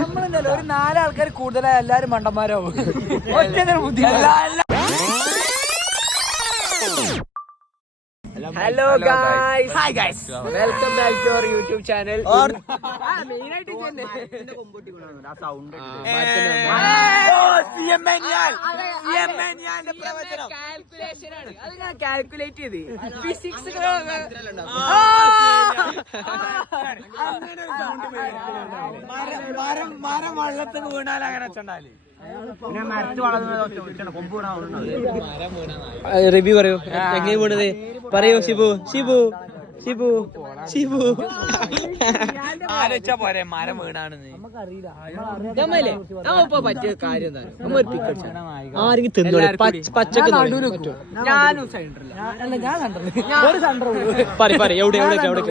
നമ്മളെന്തല്ലോ ഒരു 4 ആൾക്കാർ കൂടുതലായി എല്ലാരും മണ്ടന്മാരാവും. Hello guys, hi guys, welcome back to our YouTube channel. Calculate ചെയ്ത് ഫിസിക്സ് മരം വെള്ളത്തിന് വീണാൽ അങ്ങനെ വെച്ചിട്ടുണ്ടാല്. റിവ്യൂ പറയൂ, എങ്ങനെ വീണത് പറയൂ. ഷിബു ഷിബു ഷിബു ഷിബു ആലോചിച്ചാ പോരെ മരം വീണാണെന്ന്. പറ്റിയ കാര്യം ആരെങ്കിലും തിന്നോളെ പച്ചക്ക് ഞാനും എവിടെ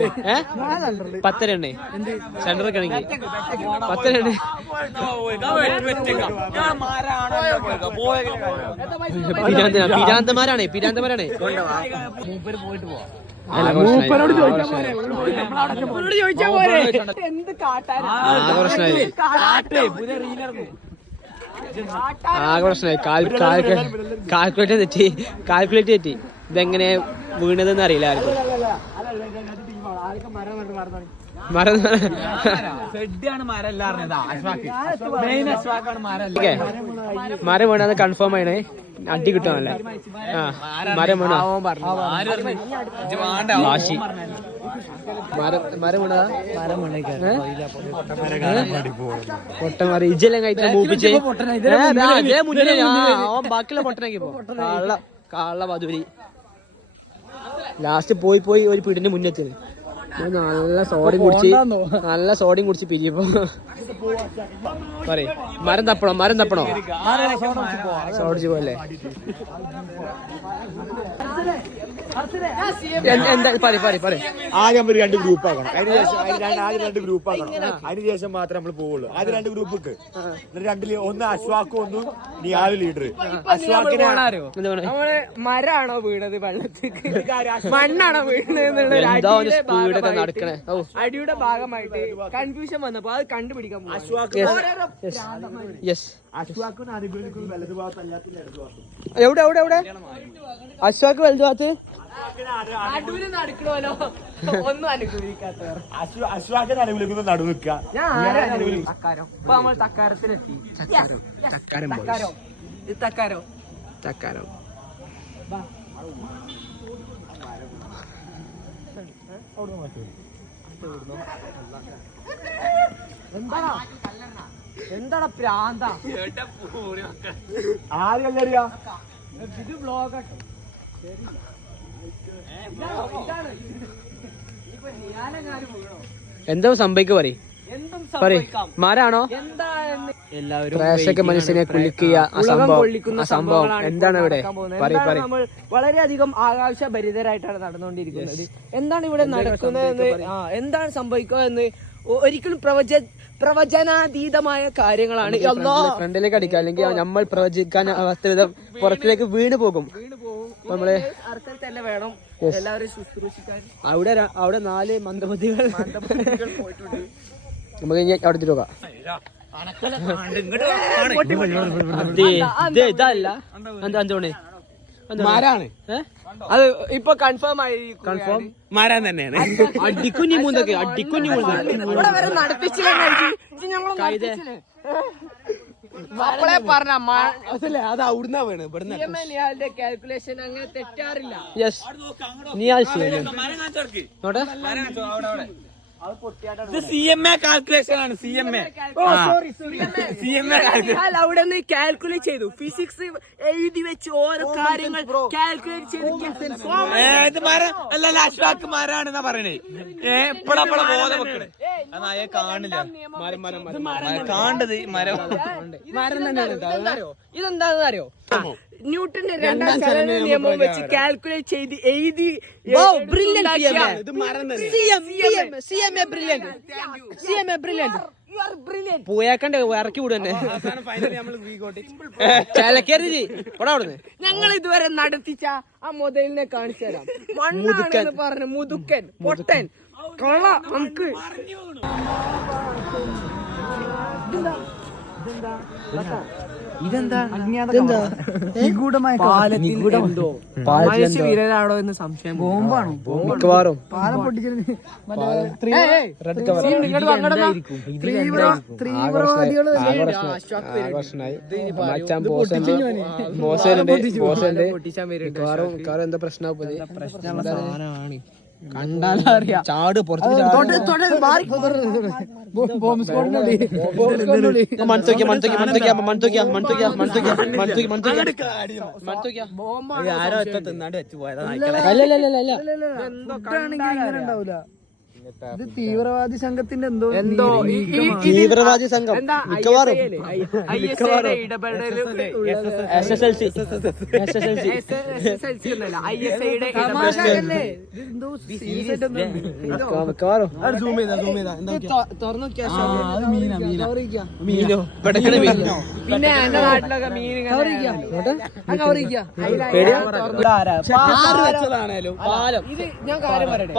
പത്തരണ്ണേ സെന്ററൊക്കെ ആണെങ്കിൽ പത്തരണ്ണേ പിരാന്തമാരാണേ പോയിട്ട് പോവാ. കാൽക്കുലേറ്റ് തെറ്റി. ഇതെങ്ങനെ വീണതെന്ന് അറിയില്ല ആർക്കും. മരം വീണത് കൺഫേം ആണ്. അടി കിട്ടാനല്ലേ മരം വീണ വാശി. മരം വീണതാ പൊട്ടന്മാര് ഇജെല്ലാം കഴിച്ചാ മൂപ്പിച്ചേ മുന്നേ ബാക്കിയുള്ള പൊട്ടനാക്കി പോ. കള്ള പതുവരി ലാസ്റ്റ് പോയി ഒരു പീടിന്റെ മുന്നെത്തിന് നല്ല സോഡയും കുടിച്ച് പിരിയപ്പോ പറയേ മരം തപ്പണോ സോഡിച്ച് പോയല്ലേ. എന്താ ആദ്യം നമ്മൾ 2 ഗ്രൂപ്പ് ആക്കണം. ആദ്യം 2 ഗ്രൂപ്പ് ആക്കണം. അതിനുശേഷം മാത്രമേ നമ്മൾ പോവുള്ളൂ. ആദ്യം 2 ഗ്രൂപ്പ് ഇട്ട് രണ്ടില് ഒന്ന് അശ്വാക്കും ഒന്നും നിയാൽ ലീഡർ. അശ്വാക്കിനെ മരാണോ വീണത് വെള്ളത്തിക്ക് മണ്ണാണോ വീണത് നടക്കണേ അടിയുടെ ഭാഗമായിട്ട് കൺഫ്യൂഷൻ വന്നപ്പോ അത് കണ്ടുപിടിക്കാൻ പോകും. എവിടെ അശ്വാക്ക് വലുത് ഭാഗത്ത് നടുവിന് നടക്കണമല്ലോ. ഒന്നും അനുകൂലിക്കാത്തവർ അശ്വാക്കിനെ അനുകൂലിക്കുന്ന നടുവിക്ക. തക്കാരം. ഇപ്പൊ നമ്മൾ തക്കാരത്തിലെത്തി. തക്കാരം എന്താടാ പ്രാന്ത ആരല്ലറിയാ ഇത് ബ്ലോഗാട്ടോ. എന്താ സംഭവിക്കുക പറയും മാരാണോ എല്ലാവരും മനുഷ്യനെ കുളിക്കുക സംഭവം എന്താണ് ഇവിടെ നമ്മൾ വളരെയധികം ആകാശഭരിതരായിട്ടാണ് നടന്നുകൊണ്ടിരിക്കുന്നത്. എന്താണ് ഇവിടെ നടക്കുന്നത്, എന്താണ് സംഭവിക്കുക എന്ന് ഒരിക്കലും പ്രവചനാതീതമായ കാര്യങ്ങളാണ്. ഫ്രണ്ടിലേക്ക് അടിക്കുക, അല്ലെങ്കിൽ നമ്മൾ പ്രവചിക്കാൻ പുറത്തിലേക്ക് വീണ് പോകും. നമ്മളെ തന്നെ വേണം എല്ലാവരും ശുശ്രൂഷിക്കാൻ. അവിടെ 4 മന്ദബുദ്ധികൾ നമുക്ക് ഇനി അവിടെ നോക്കാം. ഇതല്ല എന്താണ് മരാണ് അത് ഇപ്പൊ കൺഫേം മരം തന്നെയാണ്. അടിക്കുഞ്ഞി മൂന്നൊക്കെ നടത്തിച്ചില്ലേ പറഞ്ഞ അത് അവിടുന്നാ വേണം. ഇവിടുന്ന് കാൽക്കുലേഷൻ അങ്ങനെ തെറ്റാറില്ല. അവിടെ നിന്ന് കാൽക്കുലേറ്റ് ചെയ്തു. ഫിസിക്സ് എഴുതി വെച്ച് ഓരോ കാര്യങ്ങൾ കാൽക്കുലേറ്റ് ചെയ്ത് മരാണെന്നാ പറയണേ. കാണില്ല കാണ്ടത് മരം ഇതെന്താണെന്ന് അറിയോ? ന്യൂട്ടന്റെ 2ാം ചലന നിയമം വെച്ച് കാൽക്കുലേറ്റ് ചെയ്ത് എഴുതി പോയാക്കണ്ടേ ഇറക്കി വിടുന്നെ. ഞങ്ങൾ ഇതുവരെ നടത്തിച്ച ആ മുതലിനെ കാണിച്ചു തരാം. മണ്ണാണെന്ന് പറഞ്ഞ മുതുക്കൻ പൊട്ടൻ കൊള്ള നമുക്ക് ഇതെന്താ പാലത്തിൽ വീരനാണോ എന്ന് സംശയം. ബോംബാണോ? മിക്കവാറും പാലം പൊട്ടിച്ചിരുന്നു റെഡ് കവർ തീവ്രവാദികള് ആകർഷണായി മച്ചാൻ ബോസുണ്ട് മിക്കവാറും എന്താ പ്രശ്നമാണ് കണ്ടാലറിയാം. ചാട് പുറത്ത് ഇത് തീവ്രവാദി സംഘത്തിന്റെ എന്തോ തീവ്രവാദി സംഘം മിക്കവാറും മിക്കവാറും മീനോ പെടക്കണ മീനോ പിന്നെ എന്റെ നാട്ടിലൊക്കെ മീൻ ഇത് ഞാൻ കാര്യം പറയട്ടെ,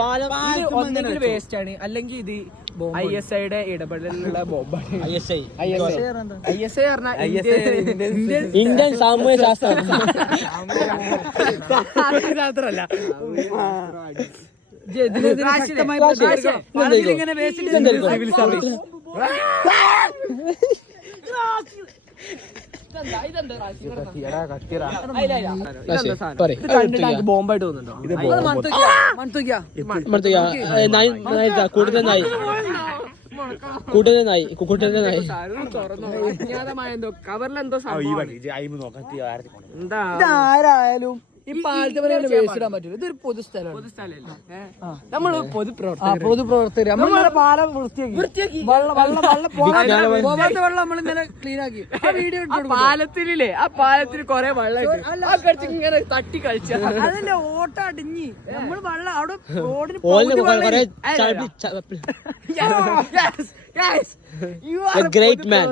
ഇത് ഒന്നെങ്കിൽ വേസ്റ്റ് ആണ്, അല്ലെങ്കിൽ ഇത് ISIയുടെ ഇടപെടലുള്ള ബോംബാണ്. ISI പറഞ്ഞാൽ ഇന്ത്യൻ സാമൂഹ്യ ശാസ്ത്രമല്ല. ബോംബായിട്ട് തോന്നുന്നുണ്ടോ? കവറിലെന്തോ ഇതാരായാലും ഈ പാലത്തെ വേസ്റ്റ് ഇടാൻ പറ്റില്ല. ഇതൊരു പൊതുസ്ഥലമാണ്. നമ്മള് പൊതുപ്രവർത്തകർ നമ്മളിന്നലെ പാലം വൃത്തിയാക്കി വെള്ളം നമ്മൾ ഇന്നലെ ക്ലീൻ ആക്കി വീഡിയോ പാലത്തിലേ ആ പാലത്തിൽ കൊറേ വെള്ളം ഇങ്ങനെ തട്ടി കളിച്ച അതിന്റെ ഓട്ട അടിഞ്ഞ് നമ്മൾ വെള്ളം അവിടെ റോഡിന് ഗ്രേറ്റ് മാൻ.